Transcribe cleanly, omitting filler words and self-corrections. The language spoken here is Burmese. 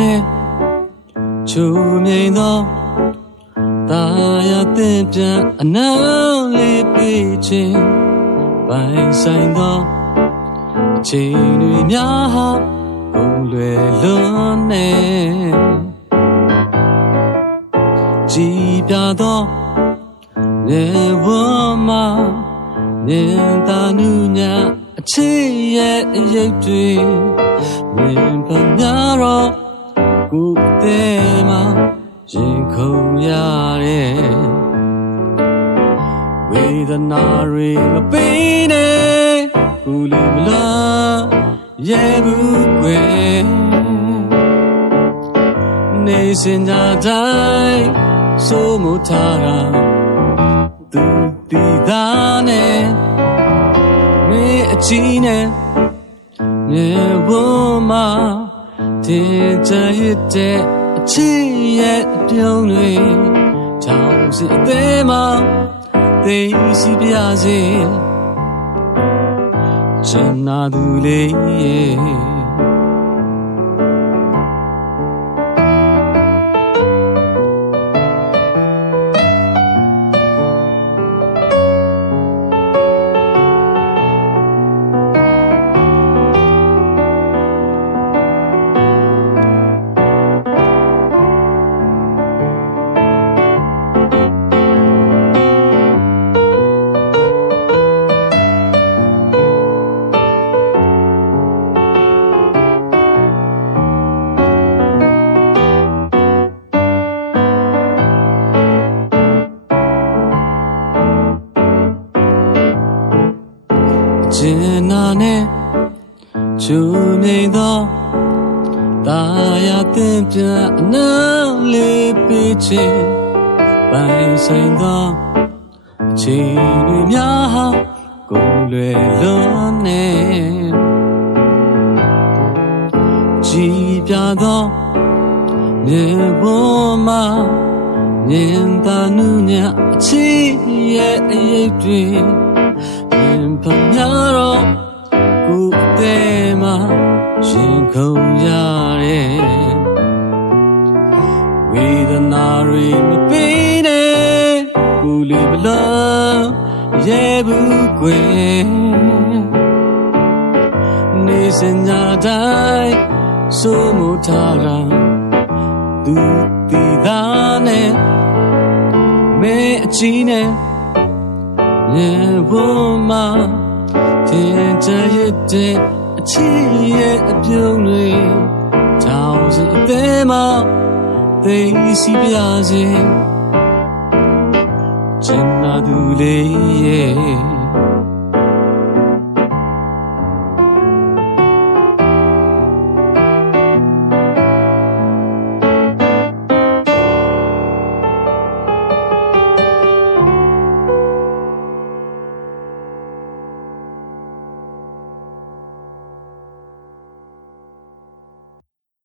နဲ့ချိုမြိန်သောတာယာတင်ပြန်အနာလေးပေးခြင်းပိုင်ဆိုင်သောအချိန်တွေများဟာကုန်လွယ်လွန်းနေကြည်ပြသောနေဝမှာမြင်သာနုညာအချစ်ရဲ့အရေးတွေမြင်ပါများတော့ကိုယ်တည်းမှာရင်ခုန်ရတဲ့ဝေဒနာတွေမပေးနဲ့ကိုယ်လေးမလားရဲ့ဘူးကွယ်နေစင်ကြတိုင်းစိုးမိုးထားတာသူတီသားနဲ့မင်းအချီးနဲ့မြေဝမှာတင်ကြရတဲ့အချစ်ရဲ့အပြုံးတွေကြောင်စအသေးမှသိစီပြစေချင်နာသူလေးရဲ့ကျင်နာနဲ့ချိုမြိန်သောတာယာတင်ပြန်အနာလေးပေးခြင်းပိုင်ဆိုင်သောအချိန်တွေများဟာကုန်လွယ်လွန်းနေကြည်ပြသောမြေပေါ်မှာမြင်သာနုညာအချစ်ရဲ့အရေးတွေဖမ်းရတော့ကိုယ်တည်းမှာရင်ခုန်ရတဲ့ဝေဒနာတွေမပေးနဲ့ကိုယ်လေးမလားရဲ့ဘူးကွယ်နေစင်ကြတိုင်းစိုးမိုးထားတာသူတီသားနဲ့မဲအချီးနဲ့မြေပေါ်မှာတင်ကြရတဲ့အချစ်ရဲ့အပြုံးတွေကြောင်စအသေးမှသိစီပြစေချင်နာသူလေးရဲ့